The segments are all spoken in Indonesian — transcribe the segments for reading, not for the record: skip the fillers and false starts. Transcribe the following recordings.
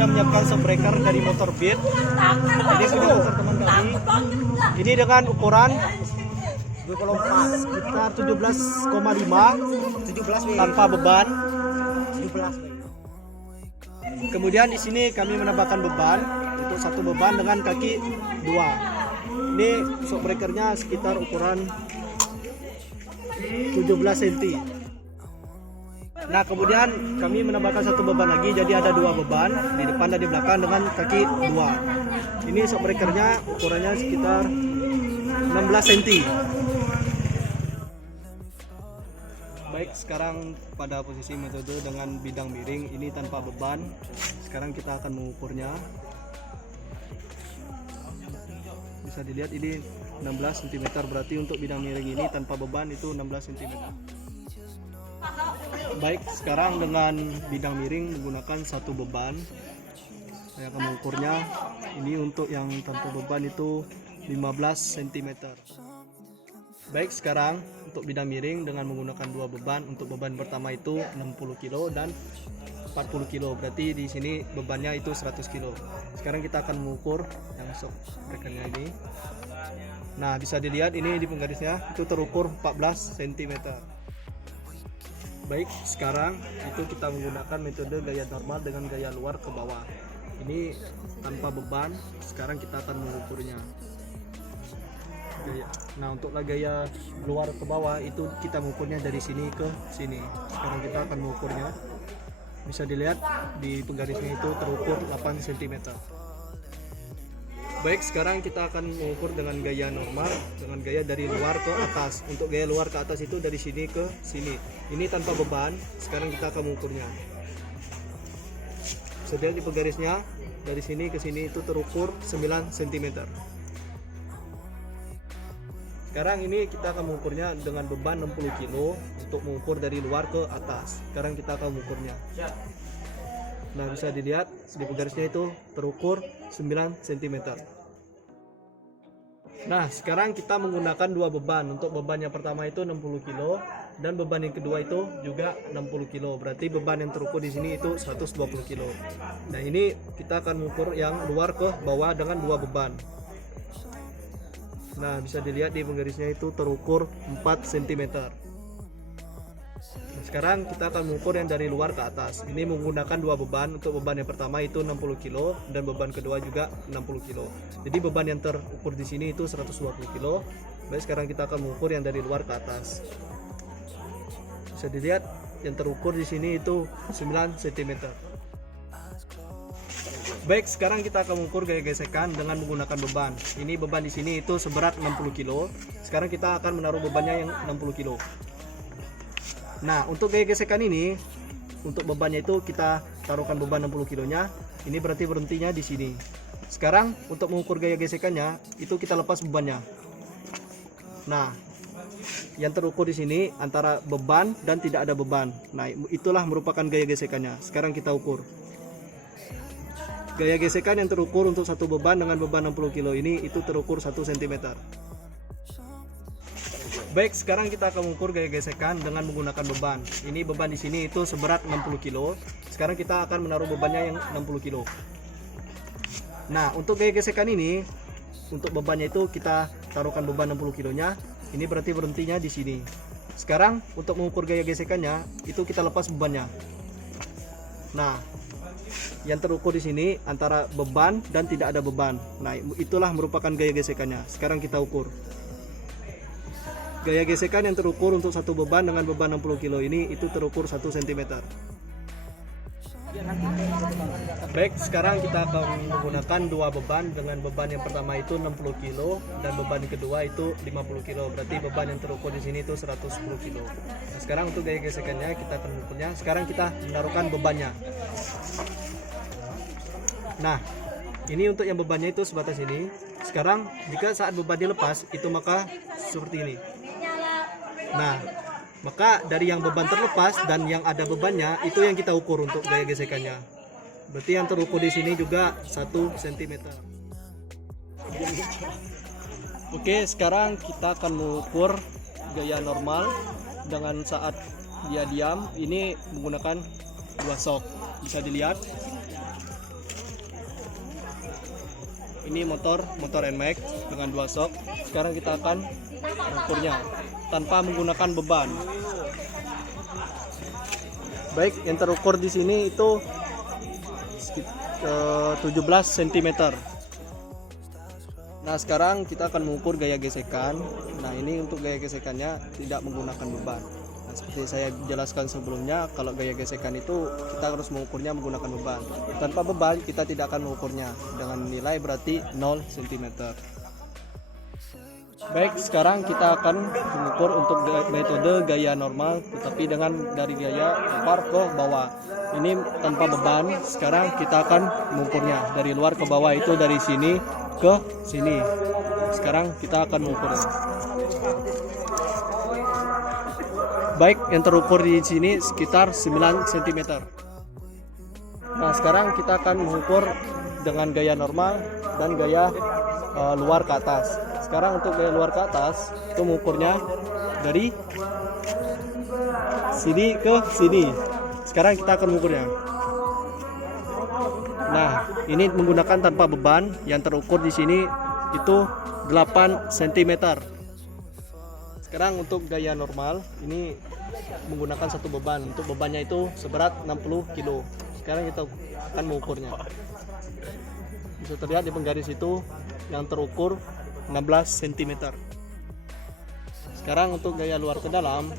sudah menyiapkan shock breaker dari motor Beat. Ini sudah motor teman kami. Ini dengan ukuran 24 sekitar 17,5 tanpa beban. 17. Kemudian di sini kami menambahkan beban untuk satu beban dengan kaki 2. Ini shock breakernya sekitar ukuran 17 cm. Nah, kemudian kami menambahkan satu beban lagi, jadi ada dua beban di depan dan di belakang dengan kaki 2. Ini shock breakernya ukurannya sekitar 16 cm. Baik, sekarang pada posisi metode dengan bidang miring ini tanpa beban. Sekarang kita akan mengukurnya. Bisa dilihat ini 16 cm, berarti untuk bidang miring ini tanpa beban itu 16 cm. Baik, sekarang dengan bidang miring menggunakan satu beban, saya akan mengukurnya. Ini untuk yang tanpa beban itu 15 cm. Baik, sekarang untuk bidang miring dengan menggunakan dua beban. Untuk beban pertama itu 60 kg dan 40 kg, berarti di sini bebannya itu 100 kg. Sekarang kita akan mengukur yang shock breakernya ini. Nah, bisa dilihat ini di penggarisnya itu terukur 14 cm. Baik, sekarang itu kita menggunakan metode gaya normal dengan gaya luar ke bawah. Ini tanpa beban. Sekarang kita akan mengukurnya. Nah, untuk gaya luar ke bawah itu kita mengukurnya dari sini ke sini. Sekarang kita akan mengukurnya. Bisa dilihat di penggarisnya itu terukur 8 cm. Baik, sekarang kita akan mengukur dengan gaya normal, dengan gaya dari luar ke atas. Untuk gaya luar ke atas itu dari sini ke sini. Ini tanpa beban. Sekarang kita akan mengukurnya. Sedang di penggarisnya dari sini ke sini itu terukur 9 cm. Sekarang ini kita akan mengukurnya dengan beban 60 kg untuk mengukur dari luar ke atas. Sekarang kita akan mengukurnya. Nah, bisa dilihat di penggarisnya itu terukur 9 cm. Nah, sekarang kita menggunakan dua beban. Untuk beban yang pertama itu 60 kg dan beban yang kedua itu juga 60 kg. Berarti beban yang terukur di sini itu 120 kg. Nah, ini kita akan mengukur yang luar ke bawah dengan dua beban. Nah, bisa dilihat di penggarisnya itu terukur 4 cm. Sekarang kita akan mengukur yang dari luar ke atas. Ini menggunakan dua beban. Untuk beban yang pertama itu 60 kg dan beban kedua juga 60 kg. Jadi beban yang terukur di sini itu 120 kg. Baik, sekarang kita akan mengukur yang dari luar ke atas. Bisa dilihat yang terukur di sini itu 9 cm. Baik, sekarang kita akan mengukur gaya gesekan dengan menggunakan beban. Ini beban di sini itu seberat 60 kg. Sekarang kita akan menaruh bebannya yang 60 kg. Nah, untuk gaya gesekan ini, untuk bebannya itu kita taruhkan beban 60 kg-nya. Ini berarti berhentinya di sini. Sekarang untuk mengukur gaya gesekannya, itu kita lepas bebannya. Nah, yang terukur di sini antara beban dan tidak ada beban. Nah, itulah merupakan gaya gesekannya. Sekarang kita ukur. Gaya gesekan yang terukur untuk satu beban dengan beban 60 kg ini itu terukur 1 cm. Baik, sekarang kita akan mengukur gaya gesekan dengan menggunakan beban. Ini beban di sini itu seberat 60 kg. Sekarang kita akan menaruh bebannya yang 60 kg. Nah, untuk gaya gesekan ini, untuk bebannya itu kita taruhkan beban 60 kg-nya. Ini berarti berhentinya di sini. Sekarang untuk mengukur gaya gesekannya, itu kita lepas bebannya. Nah, yang terukur di sini antara beban dan tidak ada beban. Nah, itulah merupakan gaya gesekannya. Sekarang kita ukur. Gaya gesekan yang terukur untuk satu beban dengan beban 60 kg ini itu terukur 1 cm. Baik, sekarang kita akan menggunakan dua beban. Dengan beban yang pertama itu 60 kg dan beban yang kedua itu 50 kg. Berarti beban yang terukur di sini itu 110 kg. Nah, sekarang untuk gaya gesekannya kita akan mengukurnya. Sekarang kita menaruhkan bebannya. Nah, ini untuk yang bebannya itu sebatas ini. Sekarang jika saat beban dilepas itu maka seperti ini. Nah, maka dari yang beban terlepas dan yang ada bebannya itu yang kita ukur untuk gaya gesekannya. Berarti yang terukur di sini juga 1 cm. Oke, sekarang kita akan mengukur gaya normal dengan saat dia diam. Ini menggunakan dua shock. Bisa dilihat ini motor NMAX dengan 2 sok. Sekarang kita akan mengukurnya tanpa menggunakan beban. Baik, yang terukur di sini itu 17 cm. Nah, sekarang kita akan mengukur gaya gesekan. Nah, ini untuk gaya gesekannya tidak menggunakan beban. Nah, seperti saya jelaskan sebelumnya, kalau gaya gesekan itu kita harus mengukurnya menggunakan beban. Tanpa beban kita tidak akan mengukurnya dengan nilai berarti 0 cm. Baik, sekarang kita akan mengukur untuk metode gaya normal, tetapi dengan dari gaya lempar ke bawah. Ini tanpa beban. Sekarang kita akan mengukurnya dari luar ke bawah, itu dari sini ke sini. Sekarang kita akan mengukurnya. Baik, yang terukur di sini sekitar 9 cm. Nah, sekarang kita akan mengukur dengan gaya normal dan gaya luar ke atas. Sekarang untuk gaya luar ke atas itu mengukurnya dari sini ke sini. Sekarang kita akan mengukurnya. Nah, ini menggunakan tanpa beban. Yang terukur di sini itu 8 cm. Sekarang untuk gaya normal ini menggunakan satu beban. Untuk bebannya itu seberat 60 kg. Sekarang kita akan mengukurnya. Bisa terlihat di penggaris itu yang terukur 16 cm. Sekarang untuk gaya luar ke dalam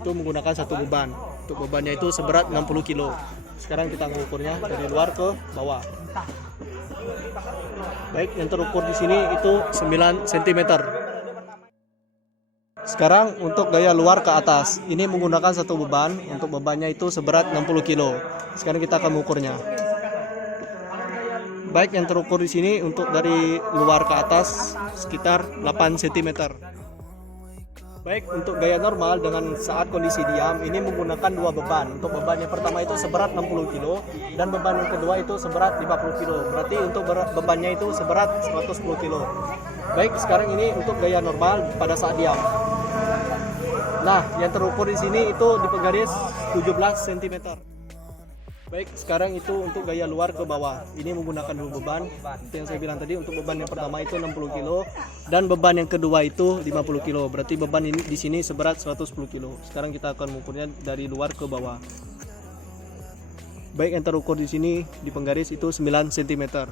itu menggunakan satu beban. Untuk bebannya itu seberat 60 kg. Sekarang kita mengukurnya dari luar ke bawah. Baik, yang terukur di sini itu 9 cm. Sekarang untuk gaya luar ke atas, ini menggunakan satu beban. Untuk bebannya itu seberat 60 kg. Sekarang kita akan mengukurnya. Baik, yang terukur di sini untuk dari luar ke atas sekitar 8 cm. Baik, untuk gaya normal dengan saat kondisi diam ini menggunakan dua beban. Untuk beban yang pertama itu seberat 60 kg dan beban yang kedua itu seberat 50 kg. Berarti untuk bebannya itu seberat 110 kg. Baik, sekarang ini untuk gaya normal pada saat diam. Nah, yang terukur di sini itu di penggaris 17 cm. Baik, sekarang itu untuk gaya luar ke bawah. Ini menggunakan dua beban. Seperti yang saya bilang tadi, untuk beban yang pertama itu 60 kg dan beban yang kedua itu 50 kg. Berarti beban ini di sini seberat 110 kg. Sekarang kita akan mengukurnya dari luar ke bawah. Baik, yang terukur di sini di penggaris itu 9 cm.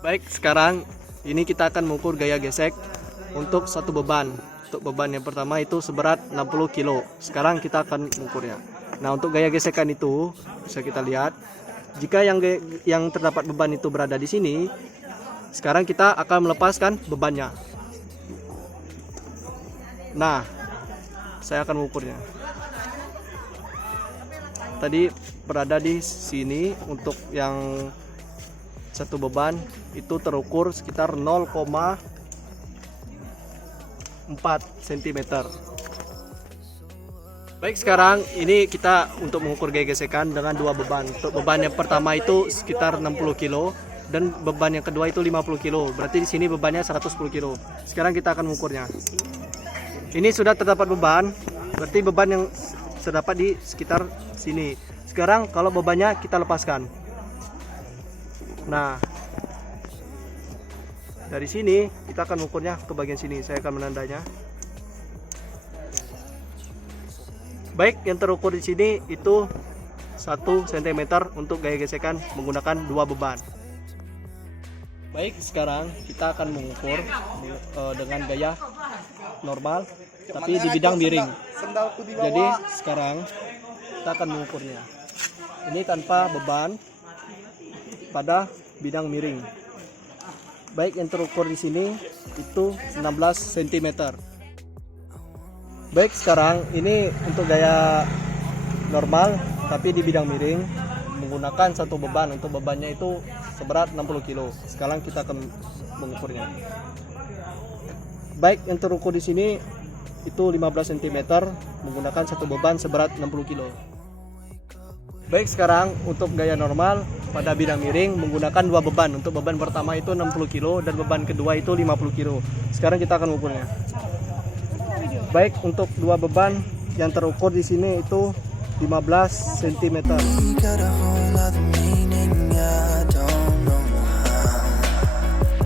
Baik, sekarang ini kita akan mengukur gaya gesek untuk satu beban. Untuk beban yang pertama itu seberat 60 kg. Sekarang kita akan mengukurnya. Nah, untuk gaya gesekan itu bisa kita lihat, jika yang terdapat beban itu berada di sini, sekarang kita akan melepaskan bebannya. Nah, saya akan mengukurnya. Tadi berada di sini. Untuk yang satu beban itu terukur sekitar 0,4 cm. Baik, sekarang ini kita untuk mengukur gaya gesekan dengan dua beban. Untuk beban yang pertama itu sekitar 60 kg dan beban yang kedua itu 50 kg. Berarti di sini bebannya 110 kg. Sekarang kita akan mengukurnya. Ini sudah terdapat beban, berarti beban yang terdapat di sekitar sini. Sekarang kalau bebannya kita lepaskan. Nah, dari sini kita akan mengukurnya ke bagian sini. Saya akan menandanya. Baik, yang terukur di sini itu 1 cm untuk gaya gesekan menggunakan dua beban. Baik, sekarang kita akan mengukur dengan gaya normal tapi di bidang miring. Jadi sekarang kita akan mengukurnya. Ini tanpa beban pada bidang miring. Baik, yang terukur di sini itu 16 cm. Baik, sekarang ini untuk gaya normal tapi di bidang miring menggunakan satu beban. Untuk bebannya itu seberat 60 kg. Sekarang kita akan mengukurnya. Baik, yang terukur di sini itu 15 cm menggunakan satu beban seberat 60 kg. Baik, sekarang untuk gaya normal pada bidang miring menggunakan dua beban. Untuk beban pertama itu 60 kg dan beban kedua itu 50 kg. Sekarang kita akan mengukurnya. Baik, untuk dua beban yang terukur di sini itu 15 cm.